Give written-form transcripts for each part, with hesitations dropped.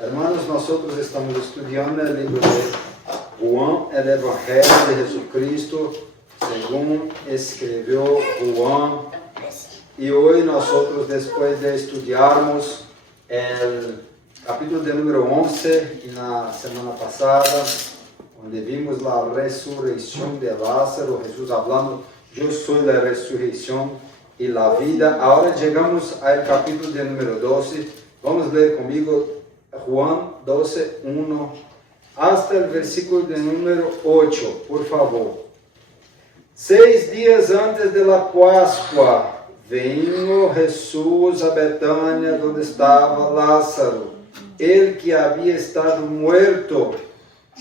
Hermanos, nosotros estamos estudiando el libro de Juan, el Evangelio de Jesucristo, según escribió Juan. Y hoy nosotros, después de estudiarmos el capítulo de número 11, y la semana pasada, donde vimos la resurrección de Lázaro, Jesús hablando, yo soy la resurrección y la vida. Ahora llegamos al capítulo de número 12. Vamos a leer conmigo Juan 12, 1 hasta el versículo de número 8, por favor. 6 días antes de la Pascua, vino Jesús a Betania, donde estaba Lázaro, el que había estado muerto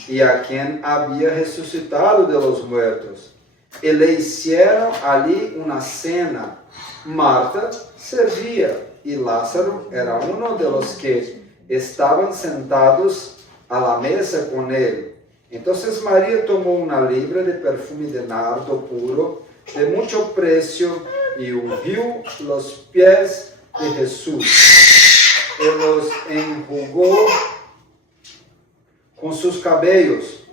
y a quien había resucitado de los muertos. Y le hicieron allí una cena. Marta servía y Lázaro era uno de los que estaban sentados a la mesa con él. Entonces María tomó una libra de perfume de nardo puro, de mucho precio, y ungió los pies de Jesús, y los enjugó con sus cabellos,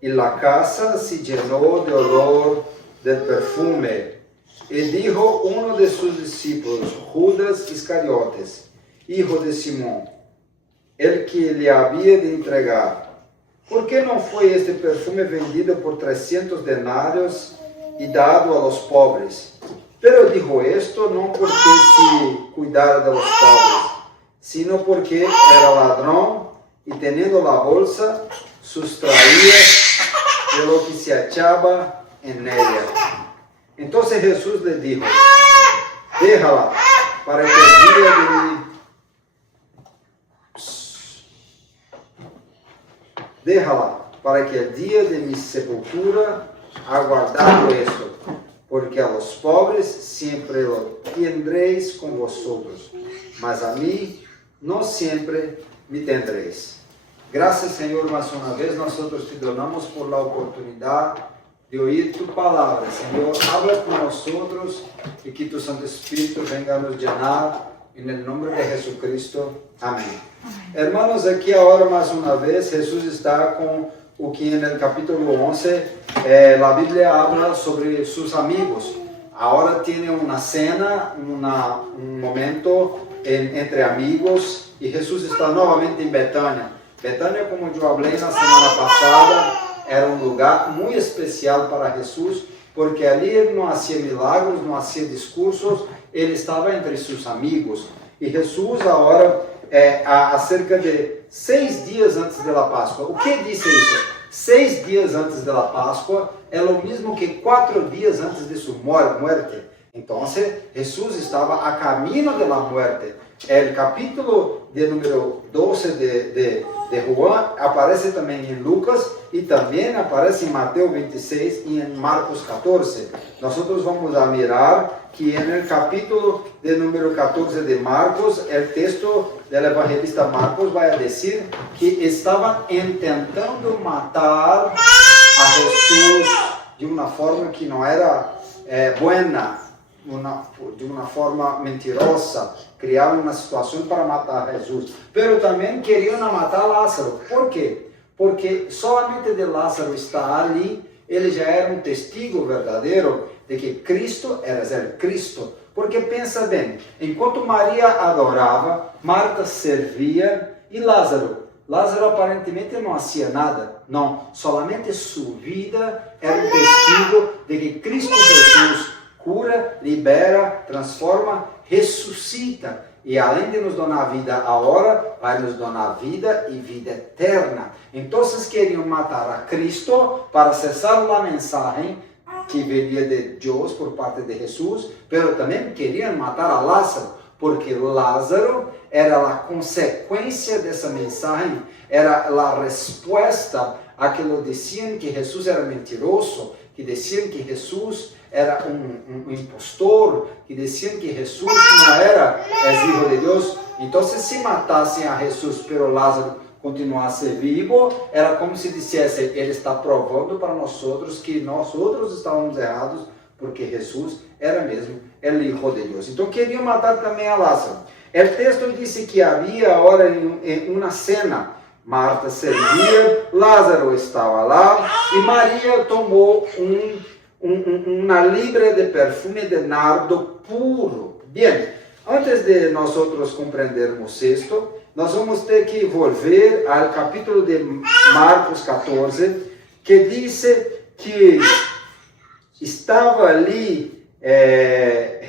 y la casa se llenó de olor del perfume. Y dijo uno de sus discípulos, Judas Iscariotes, hijo de Simón, el que le había de entregar: ¿por qué no fue este perfume vendido por 300 denarios y dado a los pobres? Pero dijo esto no porque se cuidara de los pobres, sino porque era ladrón y teniendo la bolsa sustraía de lo que se echaba en ella. Entonces Jesús le dijo: déjala, para que el día de mi sepultura aguardado esto, porque a los pobres siempre lo tendréis con vosotros, mas a mí no siempre me tendréis. Gracias, Señor, más una vez nosotros te donamos por la oportunidad de oír tu palabra. Señor, habla con nosotros y que tu Santo Espíritu venga a nos llenar en el nombre de Jesucristo. Amén. Hermanos, aquí ahora más una vez Jesús está con o que en el capítulo 11 la Biblia habla sobre sus amigos. Ahora tiene una cena, un momento entre amigos, y Jesús está nuevamente en Betania. Betania, como yo hablé la semana pasada, era un lugar muy especial para Jesús, porque allí él no hacía milagros, no hacía discursos, él estaba entre sus amigos. Y Jesús ahora, acerca de 6 días antes de la Pascua, o que dice isso? 6 días antes de la Pascua é o mesmo que 4 días antes de sua muerte. Então, Jesús estava a caminho de la muerte. El capítulo de número 12 de Juan aparece também em Lucas e também aparece em Mateus 26 e em Marcos 14. Nós vamos a mirar que no capítulo de número 14 de Marcos, o texto do evangelista Marcos vai dizer que estavam tentando matar a Jesus de uma forma que não era buena, de uma forma mentirosa. Criaram uma situação para matar Jesus, pero também queriam matar Lázaro. Por quê? Porque solamente de Lázaro estar ali, ele já era um testigo verdadeiro de que Cristo era o Cristo. Porque pensa bem, enquanto Maria adorava, Marta servia e Lázaro aparentemente não fazia nada. Não, solamente sua vida era um testigo de que Cristo Jesus cura, libera, transforma, ressuscita. E além de nos dar vida agora, vai nos dar vida e vida eterna. Então, queriam matar a Cristo para cessar a mensagem que viria de Deus por parte de Jesus, mas também queriam matar a Lázaro, porque Lázaro era a consequência dessa mensagem, era a resposta a que diziam que Jesus era mentiroso, que diziam que Jesus era um impostor, que diziam que Jesus não era filho de Deus. Então, se matassem a Jesus, pero Lázaro continuasse vivo, era como se dissesse: ele está provando para nós outros que nós outros estávamos errados, porque Jesus era mesmo o Filho de Deus. Então, queriam matar também a Lázaro. O texto disse que havia agora uma cena. Marta servia, Lázaro estava lá e Maria tomou uma libra de perfume de nardo puro. Bem, antes de nós outros compreendermos isto, nós vamos ter que volver ao capítulo de Marcos 14, que diz que estava ali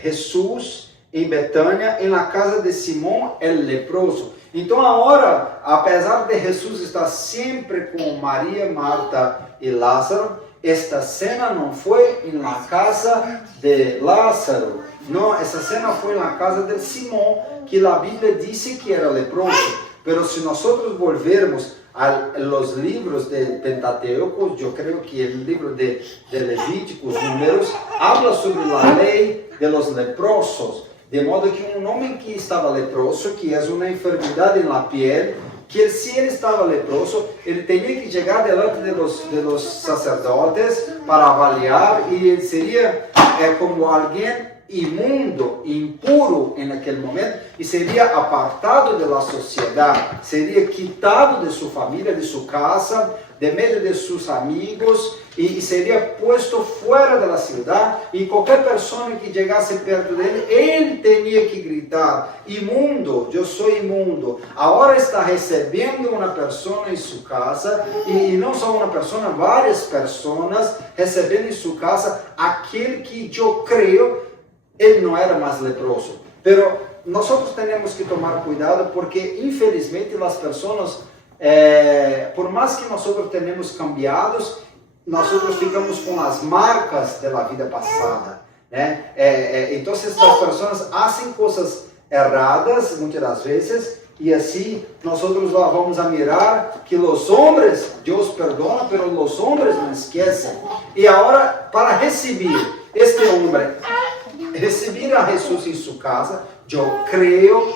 Jesus em Betânia, na casa de Simão el leproso. Então agora, apesar de Jesus estar sempre com Maria, Marta e Lázaro, esta cena não foi na casa de Lázaro, não, essa cena foi na casa de Simão, que a Bíblia disse que era leproso. Mas se nós volvermos aos livros de Pentateuco, eu creio que o livro de Levíticos, Números, habla sobre a lei de los leprosos, de modo que um homem que estava leproso, que é uma enfermidade na pele, que se ele estava leproso, ele tinha que chegar delante de los sacerdotes para avaliar, e ele seria como alguém imundo, impuro naquele momento, e seria apartado da sociedade, seria quitado de sua família, de sua casa, de meio de seus amigos, e seria posto fora da cidade, e qualquer pessoa que chegasse perto dele, ele tinha que gritar: imundo, eu sou imundo. Agora está recebendo uma pessoa em sua casa, e não só uma pessoa, várias pessoas recebendo em sua casa aquele que eu creio ele não era mais leproso. Pero nós temos que tomar cuidado, porque infelizmente as pessoas, por mais que nós tenhamos cambiados, nós ficamos com as marcas da vida passada, né? Então as pessoas fazem coisas erradas muitas das vezes, e assim nós vamos a mirar que os homens, Deus perdona, mas os homens não esquecem. E agora, para receber este homem, receber a Jesus em sua casa, eu creio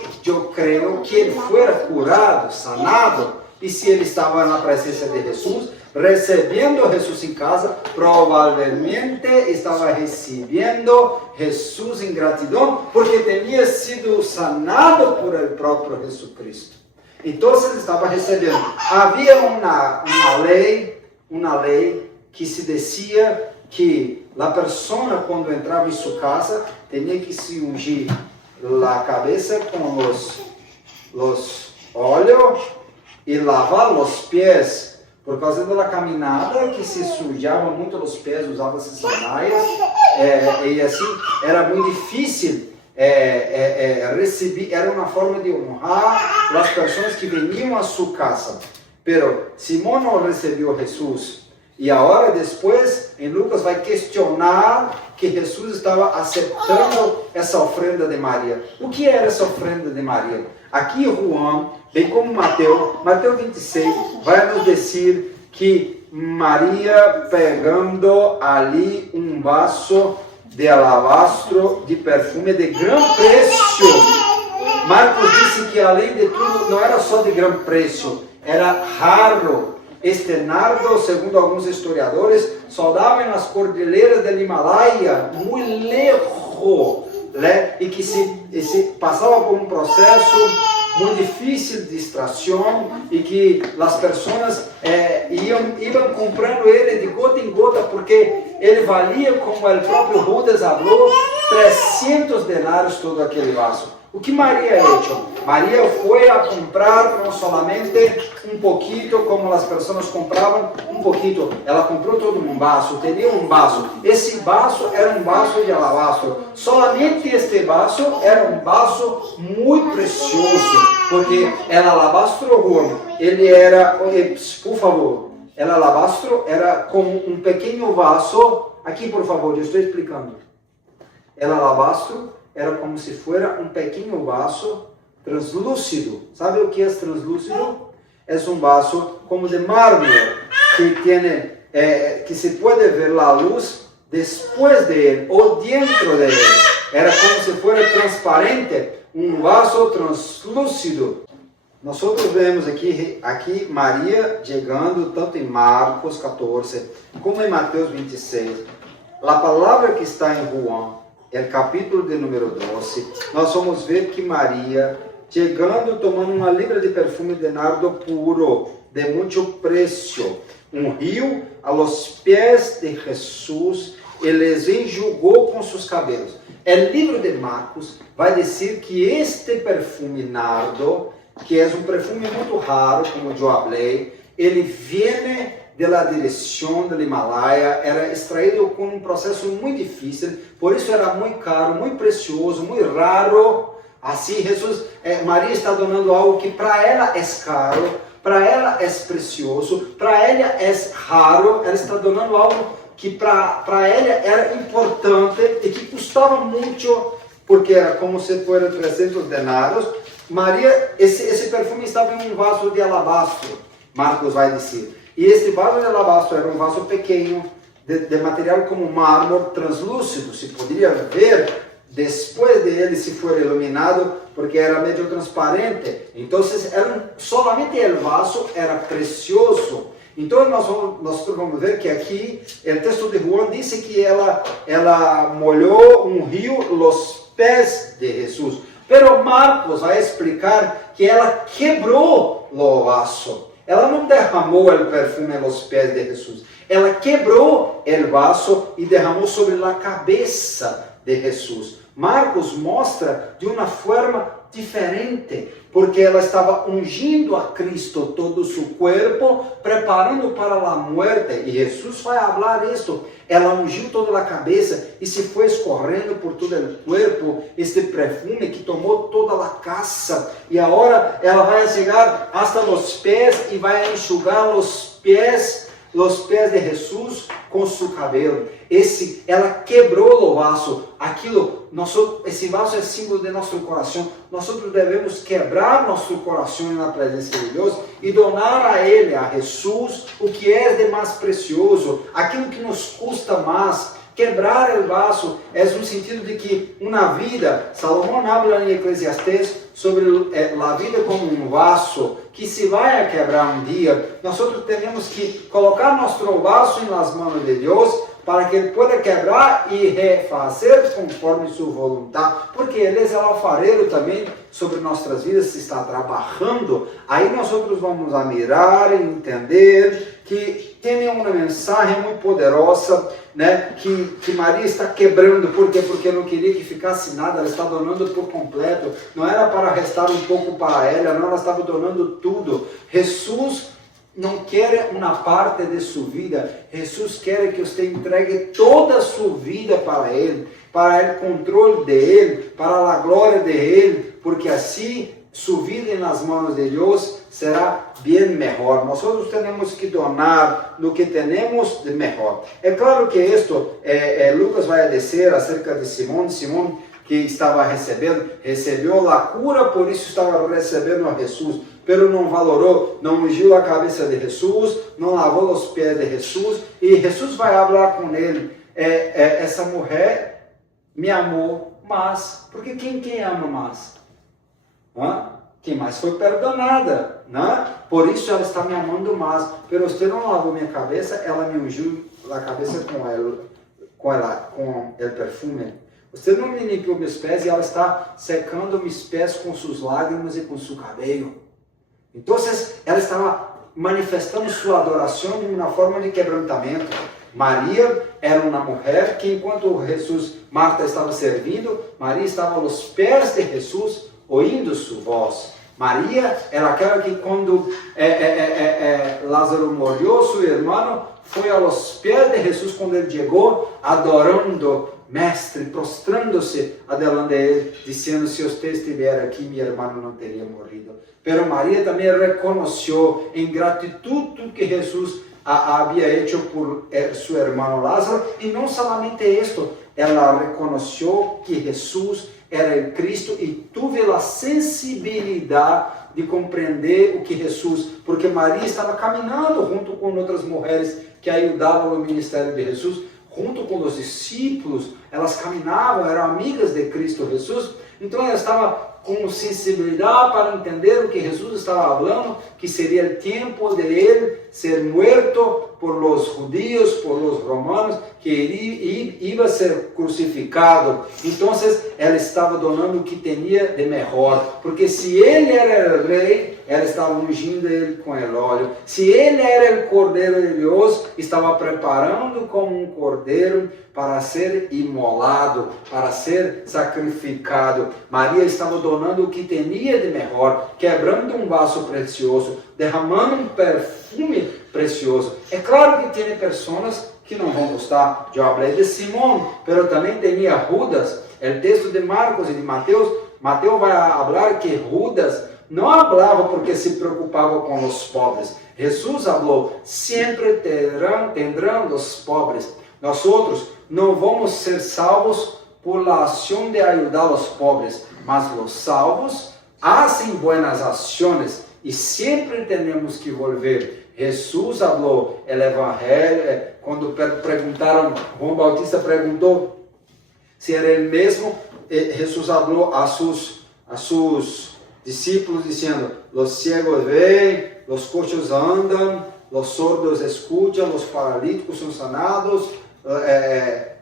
que ele foi curado, sanado, e se ele estava na presença de Jesus, recebendo Jesus em casa, provavelmente estava recebendo Jesus em gratidão, porque tinha sido sanado por el próprio Jesus Cristo. Então ele estava recebendo. Havia uma lei que se dizia que a pessoa, quando entrava em sua casa, tinha que se ungir a cabeça com os óleos e lavar os pés, por causa da caminhada, que se sujavam muito os pés, usavam-se sandálias, e assim era muito difícil receber, era uma forma de honrar as pessoas que vinham à sua casa. Pero Simão não recebeu Jesus. E agora, depois, em Lucas, vai questionar que Jesus estava aceitando essa ofrenda de Maria. O que era essa ofrenda de Maria? Aqui, João, bem como Mateus 26, vai nos dizer que Maria pegando ali um vaso de alabastro de perfume de grande preço. Marcos disse que, além de tudo, não era só de grande preço, era raro. Este nardo, segundo alguns historiadores, só dava nas cordilheiras do Himalaia, muito lejos, né? E que se passava por um processo muito difícil de extração, e que as pessoas iam comprando ele de gota em gota, porque ele valia, como o próprio Judas falou, 300 denários todo aquele vaso. O que Maria fez? Maria foi a comprar não somente um pouquinho, como as pessoas compravam um pouquinho. Ela comprou todo um vaso, tinha um vaso. Esse vaso era um vaso de alabastro. Solamente este vaso era um vaso muito precioso, porque o alabastro, ele era, por favor, o alabastro era como um pequeno vaso. Aqui, por favor, eu estou explicando. O alabastro era como se fosse um pequeno vaso translúcido. Sabe o que é translúcido? É um vaso como de mármore, que se pode ver a luz depois dele ou dentro dele. Era como se fosse transparente, um vaso translúcido. Nós vemos aqui Maria chegando tanto em Marcos 14 como em Mateus 26. A palavra que está em João, é o capítulo de número 12, nós vamos ver que Maria chegando, tomando uma libra de perfume de nardo puro, de muito preço, rio a los pés de Jesús e les enjugou com seus cabelos. O livro de Marcos vai dizer que este perfume nardo, que é um perfume muito raro, como eu falei, ele vem da direção do Himalaia, era extraído com um processo muito difícil, por isso era muito caro, muito precioso, muito raro. Assim, Maria está donando algo que para ela é caro, para ela é precioso, para ela é raro. Ela está donando algo que para ela era importante e que custava muito, porque era como se fosse 300 denários. Maria, esse perfume estava em um vaso de alabastro, Marcos vai dizer. E este vaso de alabastro era um vaso pequeno, de material como mármore translúcido. Se poderia ver depois de ele se for iluminado, porque era meio transparente. Então, solamente o vaso era precioso. Então, nós vamos ver que aqui, o texto de João diz que ela molhou rio los pés de Jesus. Pero Marcos vai explicar que ela quebrou o vaso. Ela não derramou o perfume nos pés de Jesus. Ela quebrou o vaso e derramou sobre a cabeça de Jesus. Marcos mostra de uma forma diferente, porque ela estava ungindo a Cristo todo o seu corpo, preparando para a morte. E Jesus vai falar isso. Ela ungiu toda a cabeça e se foi escorrendo por todo o corpo este perfume que tomou toda a casa. E agora ela vai chegar hasta os pés e vai enxugar os pés de Jesus com seu cabelo. Ela quebrou o vaso. Esse vaso é símbolo de nosso coração. Nós devemos quebrar nosso coração na presença de Deus e donar a Ele, a Jesus, o que é de mais precioso, aquilo que nos custa mais. Quebrar o vaso é no sentido de que uma vida, Salomão habla em Eclesiastés sobre a vida como um vaso que se vai a quebrar um dia. Nós temos que colocar nosso vaso nas mãos de Deus para que Ele possa quebrar e refazer conforme sua vontade, porque Ele é o alfareiro também sobre nossas vidas, se está trabalhando. Aí nós vamos a mirar e entender que tem uma mensagem muito poderosa, né, que Maria está quebrando. Por quê? Porque não queria que ficasse nada, ela está donando por completo. Não era para restar um pouco para ela, não, ela estava donando tudo. Jesus não quer uma parte de sua vida. Jesus quer que você entregue toda a sua vida para Ele, para o controle de Ele, para a glória de Ele, porque assim sua vida nas mãos de Deus será bem melhor. Nós temos que donar no que temos de melhor. É claro que isto, Lucas vai dizer acerca de Simão que estava recebeu a cura, por isso estava recebendo a Jesus, pero não valorou, não ungiu a cabeça de Jesus, não lavou os pés de Jesus, e Jesus vai falar com ele, essa mulher me amou mais, porque quem ama mais? Quem mais foi perdonada, né? Por isso ela está me amando mais, pero você não lavou minha cabeça, ela me ungiu a cabeça com o perfume. Você não me limpiou meus pés e ela está secando meus pés com suas lágrimas e com seu cabelo. Então, ela estava manifestando sua adoração de uma forma de quebrantamento. Maria era uma mulher que, enquanto Marta estava servindo, Maria estava aos pés de Jesus, ouvindo sua voz. Maria era aquela que, quando Lázaro morreu, seu irmão, foi aos pés de Jesus quando ele chegou, adorando Mestre, prostrando-se adelante dele, dizendo: se você estivesse aqui, meu irmão não teria morrido. Pero Maria também reconheceu em gratidão que Jesus havia hecho por seu irmão Lázaro, e não somente isto, ela reconheceu que Jesus era o Cristo e teve a sensibilidade de compreender o que Jesus, porque Maria estava caminhando junto com outras mulheres que ajudavam no ministério de Jesus, junto com os discípulos, elas caminavam, eram amigas de Cristo Jesus. Então ela estava com sensibilidade para entender o que Jesus estava falando, que seria o tempo de ele ser muerto por los judíos, por los romanos, que ele ia ser crucificado. Então, ela estava donando o que tinha de melhor, porque se ele era o rei, ela estava ungindo ele com o óleo. Se ele era o Cordeiro de Deus, estava preparando como um cordeiro para ser imolado, para ser sacrificado. Maria estava donando o que tinha de melhor, quebrando um vaso precioso, derramando um perfume precioso. É claro que tem pessoas que não vão gostar. Eu falei de Simão, mas também tinha Judas. O texto de Marcos e de Mateus vai falar que Judas não falava porque se preocupava com os pobres. Jesus falou, sempre tendrão os pobres. Nós outros não vamos ser salvos por la ação de ajudar os pobres, mas os salvos fazem buenas ações e sempre temos que volver. Jesus falou, o evangelho, quando perguntaram, João Bautista perguntou se era ele mesmo, Jesus falou a seus discípulos dizendo, los ciegos veem, los coxos andam, los sordos escutam, los paralíticos são sanados,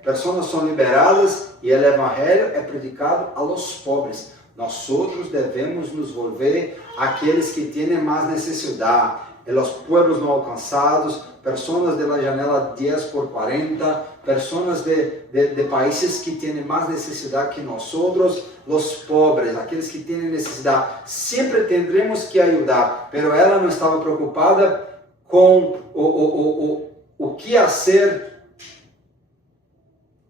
pessoas são liberadas e o evangelho é predicado a los pobres. Nós outros devemos nos volver àqueles que têm mais necessidade, los pueblos não alcançados, pessoas da janela 10 por 40, pessoas de países que têm mais necessidade que nós outros, os pobres, aqueles que têm necessidade. Sempre teremos que ajudar, mas ela não estava preocupada com o que fazer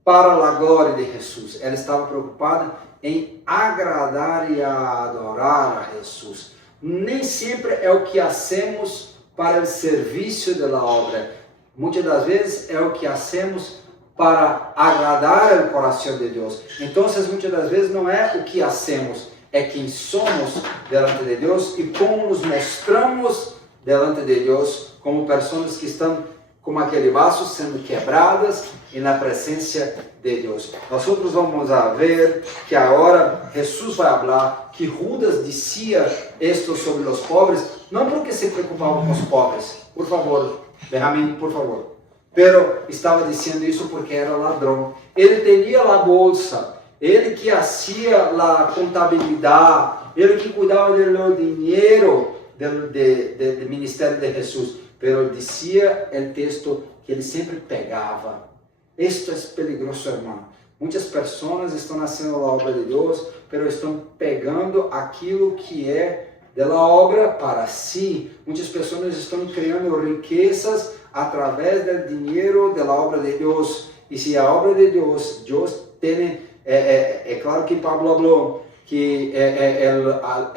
para a glória de Jesus. Ela estava preocupada em agradar e adorar a Jesus. Nem sempre é o que hacemos para o serviço da obra. Muitas das vezes é o que hacemos para agradar o coração de Deus. Então, muitas das vezes não é o que hacemos, é quem somos diante de Deus e como nos mostramos diante de Deus, como pessoas que estão como aquele vaso sendo quebradas e na presença de Deus. Nós outros vamos a ver que agora Jesus vai falar que Judas dizia isto sobre os pobres, não porque se preocupava com os pobres, por favor, Benjamim, por favor, pero estava dizendo isso porque era ladrão. Ele tinha a bolsa, ele que fazia a contabilidade, ele que cuidava do dinheiro do ministério de Jesus, pero dizia o texto que ele sempre pegava. Isto é peligroso, irmão. Muitas pessoas estão fazendo a obra de Deus, pero estão pegando aquilo que é da obra para si. Muitas pessoas estão criando riquezas através do dinheiro da obra de Deus. E se a obra de Deus, Deus tem, é claro que Pablo falou que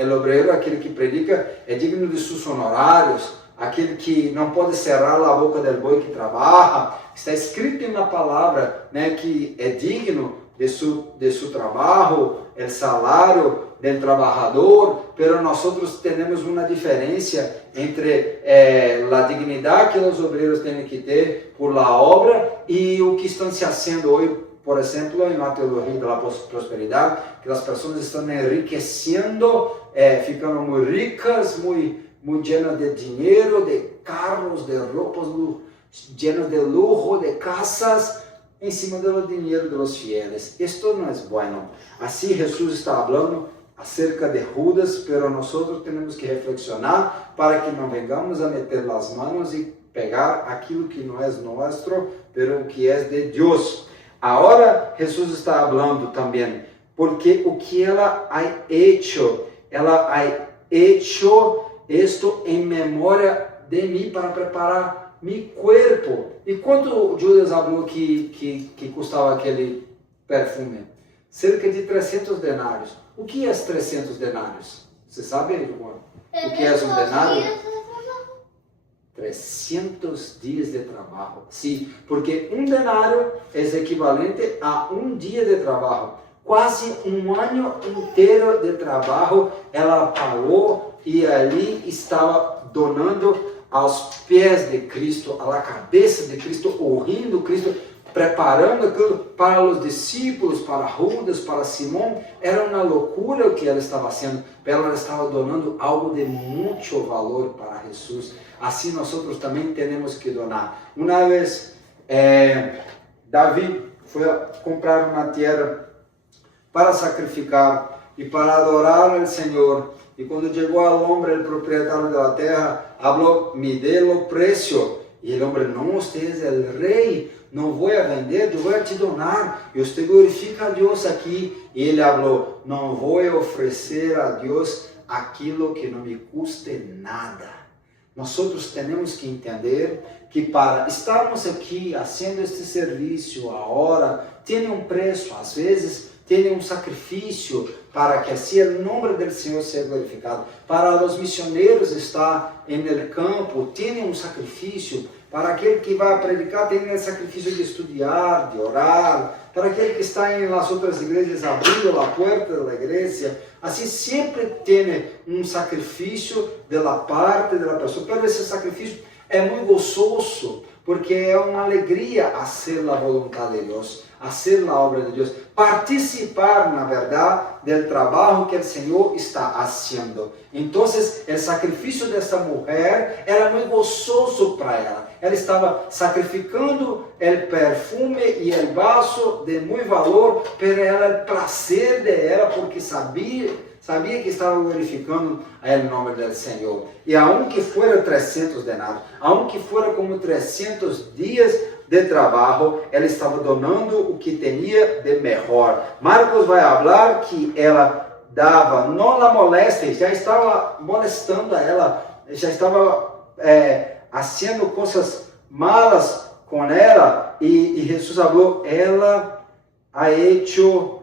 o obreiro, aquele que predica, é digno de seus honorários, aquele que não pode cerrar a boca do boi que trabalha. Está escrito na palavra, né, que é digno de seu trabalho, o salário do trabalhador, pero nós temos uma diferença entre a dignidade que os obreiros têm que ter por la obra e o que estão se fazendo hoje, por exemplo, na teologia da prosperidade, que as pessoas estão enriquecendo, ficando muito ricas, muito llenas de dinheiro, de carros, de roupas, llenas de lujo, de casas, em cima do dinheiro dos fieles. Isto não é bueno. Assim Jesus está falando acerca de Judas, pero nós temos que reflexionar para que não vengamos a meter as mãos e pegar aquilo que não é nosso, pero que é de Deus. Agora Jesus está falando também, porque o que ela ha hecho isto em memória de mim para preparar meu corpo. E quanto Judas falou que custava aquele perfume? Cerca de 300 denários. O que é 300 denários? Você sabe, João? O que é um denário? 300 dias de trabalho. Sim, porque um denário é equivalente a um dia de trabalho. Quase um ano inteiro de trabalho ela pagou e ali estava donando aos pés de Cristo, à cabeça de Cristo, ouvindo Cristo. preparando aquilo para os discípulos, para Judas, para Simão. Era uma loucura o que ela estava fazendo, mas ela estava donando algo de muito valor para Jesus. Assim nós também temos que donar. Uma vez, Davi foi comprar uma terra para sacrificar e para adorar ao Senhor. E quando chegou ao homem, o proprietário da terra, falou: me dê o preço. E o homem: não, usted é o rei, não vou vender, eu vou te donar. E você glorifica a Deus aqui. E ele falou: não vou oferecer a Deus aquilo que não me custe nada. Nós temos que entender que para estarmos aqui fazendo este serviço, a hora, tem um preço, às vezes tem um sacrifício para que assim o nome do Senhor seja glorificado. Para os missionários estar no campo, tem um sacrifício. Para aquele que vai predicar, tem o sacrifício de estudar, de orar. Para aquele que está em las outras igrejas, abrindo a porta da igreja. Assim, sempre tem um sacrifício da parte da pessoa. Mas esse sacrifício é muito gozoso, porque é uma alegria fazer a vontade de Deus, fazer a obra de Deus, participar, na verdade, do trabalho que o Senhor está fazendo. Então, o sacrifício dessa mulher era muito gozoso para ela. Ela estava sacrificando o perfume e o vaso de muito valor, mas era o prazer dela, porque sabia que estava glorificando o nome do Senhor. E aunque fora 300 denários, aunque fora como 300 dias de trabalho, ela estava donando o que tinha de melhor. Marcos vai falar que ela dava, não a moleste, já estava molestando ela, já estava fazendo coisas malas com ela, e Jesus falou: ela ha hecho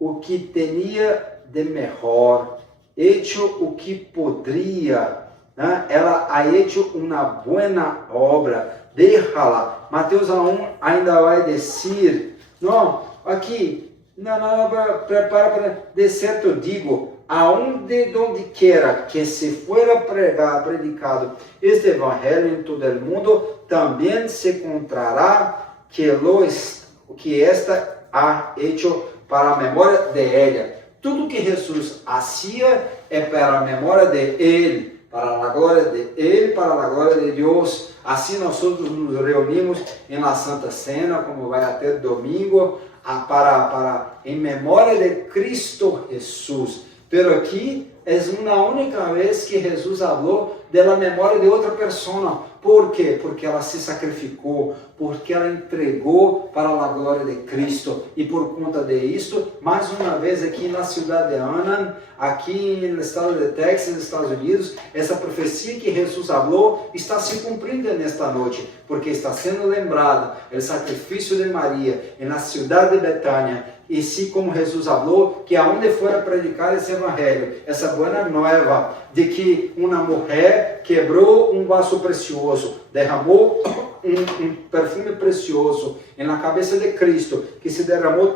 o que tinha de melhor, hecho o que poderia, né? Ela ha hecho uma boa obra, déjala. Mateus 1 ainda vai dizer, não, aqui, prepara, de certo digo, aonde donde quiera que se fuera predicado este evangelho em todo el mundo, também se encontrará que esta ha hecho para a memória de ela. Tudo que Jesus fazia é para a memória de Ele, para a glória de Ele, para a glória de Deus. Assim nós nos reunimos em la Santa Cena, como vai ter domingo, em memória de Cristo Jesus. Pero aqui é uma única vez que Jesus falou da memória de outra pessoa. Por quê? Porque ela se sacrificou, porque ela entregou para a glória de Cristo. E por conta disso, mais uma vez aqui na cidade de Anaheim, aqui no estado de Texas, Estados Unidos, essa profecia que Jesus falou está se cumprindo nesta noite, porque está sendo lembrado o sacrifício de Maria na cidade de Betânia. E se, como Jesus falou, que aonde for a predicar esse evangelho, essa boa nova de que uma mulher quebrou um vaso precioso, derramou um perfume precioso na cabeça de Cristo, que se derramou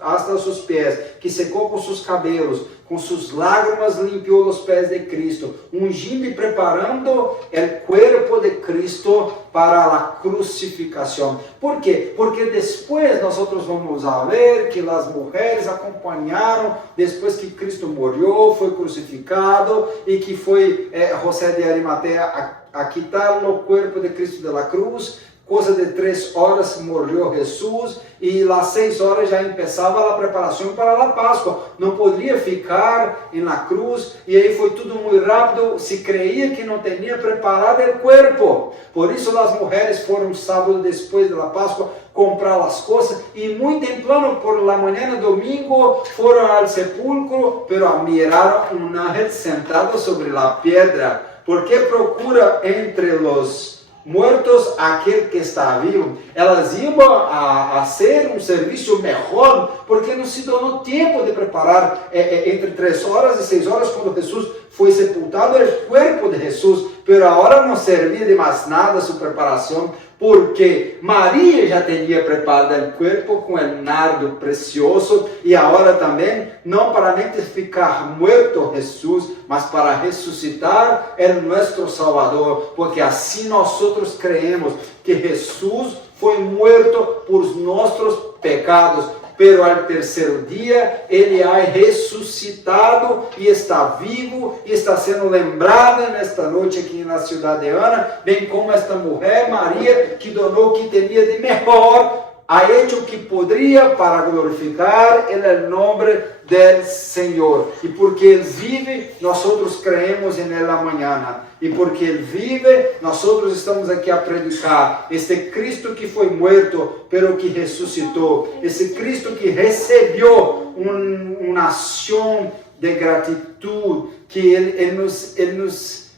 hasta seus pés, que secou com seus cabelos, com suas lágrimas limpiou os pés de Cristo, ungindo e preparando o corpo de Cristo para a crucificação. ¿Por quê? Porque depois nós vamos a ver que as mulheres acompanharam, depois que Cristo morreu, foi crucificado e que foi José de Arimatea a quitar o corpo de Cristo da cruz. Coisa de 3 horas morreu Jesus e às 6 horas já começava a preparação para a Páscoa. Não poderia ficar na cruz e aí foi tudo muito rápido. Se creia que não tinha preparado o corpo. Por isso as mulheres foram sábado depois da Páscoa comprar as coisas e muito temprano por la manhã domingo foram ao sepulcro, pero miraram um ángel sentado sobre a pedra. Porque procura entre os muertos aquele que está vivo. Elas iam a fazer um serviço melhor, porque não se deu tempo de preparar entre 3 horas e 6 horas, quando Jesus foi sepultado, o corpo de Jesus. Pero agora não servia de mais nada sua preparação, porque Maria já tinha preparado o corpo com o nardo precioso, e agora também, não para nem ficar morto Jesus, mas para ressuscitar o nosso Salvador, porque assim nós outros creemos que Jesus foi muerto por nossos pecados, pero al terceiro dia ele ha ressuscitado e está vivo e está sendo lembrada nesta noite aqui na cidade de Ana, bem como esta mulher, Maria, que donou o que tinha de melhor, ha hecho o que poderia para glorificar o nome do Senhor. E porque Ele vive, nós creemos em Ele amanhã. E porque Ele vive, nós estamos aqui a predicar este Cristo que foi morto, pero que ressuscitou. Esse Cristo que recebeu uma ação de gratidão, que Ele nos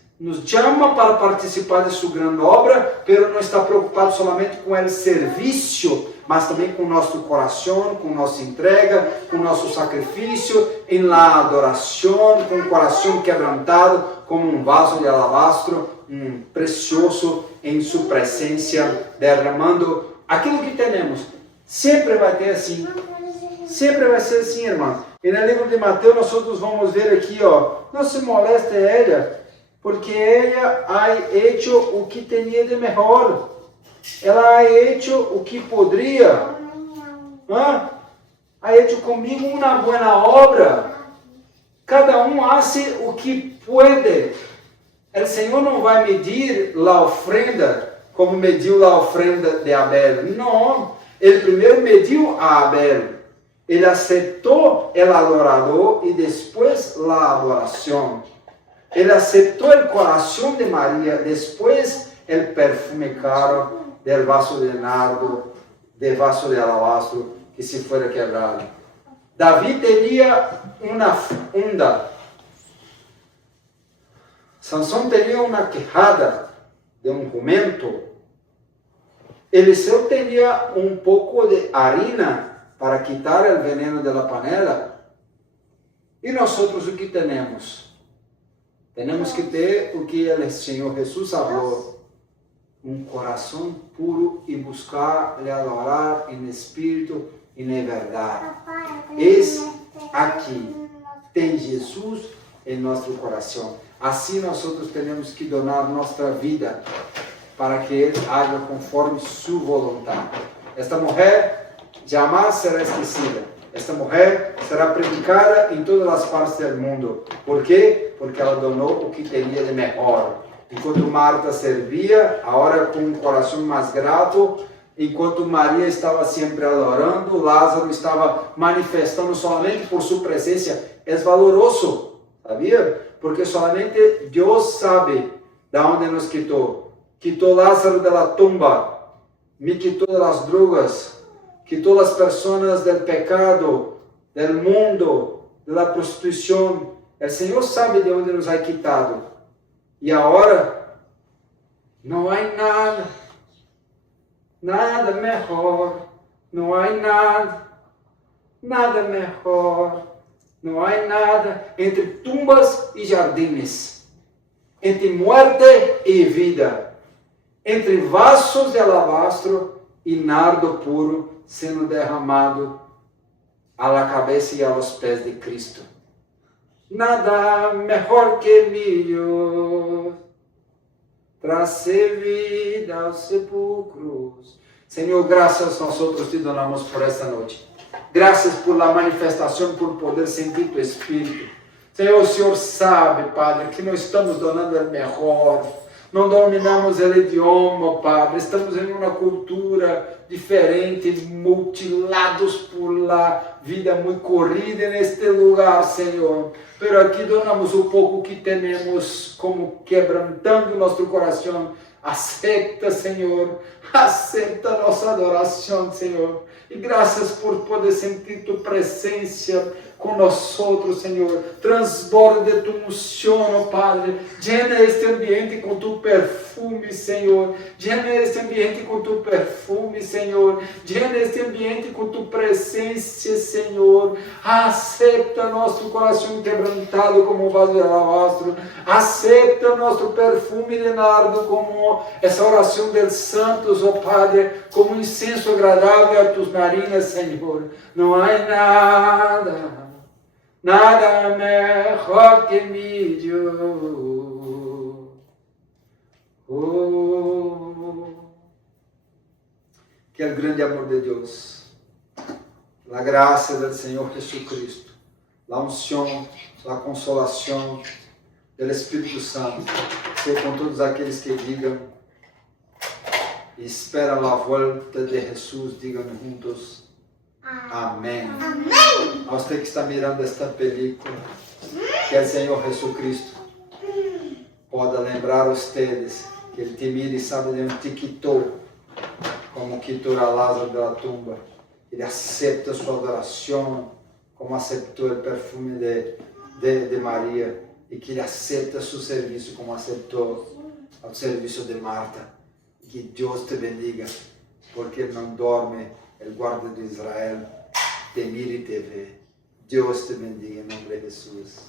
chama para participar de sua grande obra, pero não está preocupado somente com o serviço, mas também com o nosso coração, com nossa entrega, com o nosso sacrifício, em la adoração, com o coração quebrantado, como um vaso de alabastro, precioso em sua presença, derramando aquilo que temos. Sempre vai ter assim, sempre vai ser assim, irmão. E no livro de Mateus, nós vamos ver aqui, não se moleste ela, porque ela ha hecho o que tinha de melhor. Ela ha hecho o que poderia. Ha hecho comigo uma boa obra. Cada hace o que pode. O Senhor não vai medir a ofrenda como mediu a ofrenda de Abel. Não. Ele primeiro mediu a Abel. Ele aceitou o adorador e depois a adoração. Ele aceitou o coração de Maria, depois o perfume caro del vaso de nardo, de vaso de alabastro que se fora quebrado. Davi tinha uma funda. Sansão tinha uma quejada de um jumento. Eliseu tinha um pouco de harina para quitar o veneno da panela. E nós o que temos? Temos que ter o que o Senhor Jesus falou. Coração puro e buscar lhe adorar em espírito e na verdade. Esse aqui tem Jesus em nosso coração. Assim nós temos que donar nossa vida para que Ele haja conforme sua vontade. Esta mulher jamais será esquecida. Esta mulher será predicada em todas as partes do mundo. Por quê? Porque ela donou o que tinha de melhor. Enquanto Marta servia, agora com um coração mais grato, enquanto Maria estava sempre adorando, Lázaro estava manifestando somente por sua presença. É valoroso, sabia? Porque somente Deus sabe de onde nos quitou. Quitou Lázaro da tumba, me quitou das drogas, quitou as pessoas do pecado, do mundo, da prostituição. O Senhor sabe de onde nos ha quitado. E agora, não há nada melhor, não há nada melhor, não há nada entre tumbas e jardins, entre morte e vida, entre vasos de alabastro e nardo puro sendo derramado à cabeça e aos pés de Cristo. Nada melhor que milho trazer vida aos sepulcros. Senhor, graças nós te donamos por esta noite. Graças por la manifestação, por poder sentir tu Espírito. Senhor, o Senhor sabe, Padre, que nós estamos donando o melhor. Não dominamos o idioma, Padre. Estamos em uma cultura diferente, mutilados por la vida muito corrida neste lugar, Senhor. Pero aqui donamos o pouco que temos, como quebrantando nosso coração. Aceita, Senhor. Aceita nossa adoração, Senhor. E graças por poder sentir tu presença conosco, Senhor. Transborde tu unção, Padre. Llena este ambiente com tu perfume, Senhor. Llena este ambiente com tu perfume, Senhor. Llena este ambiente com tu presença, Senhor. Aceita nosso coração quebrantado como um vaso de alabastro. Aceita nosso perfume de nardo como essa oração dos santos, ó Padre, como um incenso agradável a tus narinas, Senhor. Não há nada melhor que milho. que o grande amor de Deus, a graça do Senhor Jesucristo, a unção, a consolação do Espírito Santo, seja com todos aqueles que digam e esperam a volta de Jesus, digam juntos, amém. Amém. A você que está mirando esta película, que o Senhor Jesucristo pode lembrar a vocês que Ele te mira e sabe de onde te quitou, como quitou a Lázaro da tumba. Ele aceita a sua adoração, como aceitou o perfume de Maria, e que Ele aceita seu serviço, como aceitou o serviço de Marta. E que Deus te bendiga, porque Ele não dorme, Ele guarda de Israel, te mira e te vê. Deus te bendiga em nome de Jesus.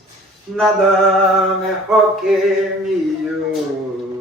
Nada mejor que mío.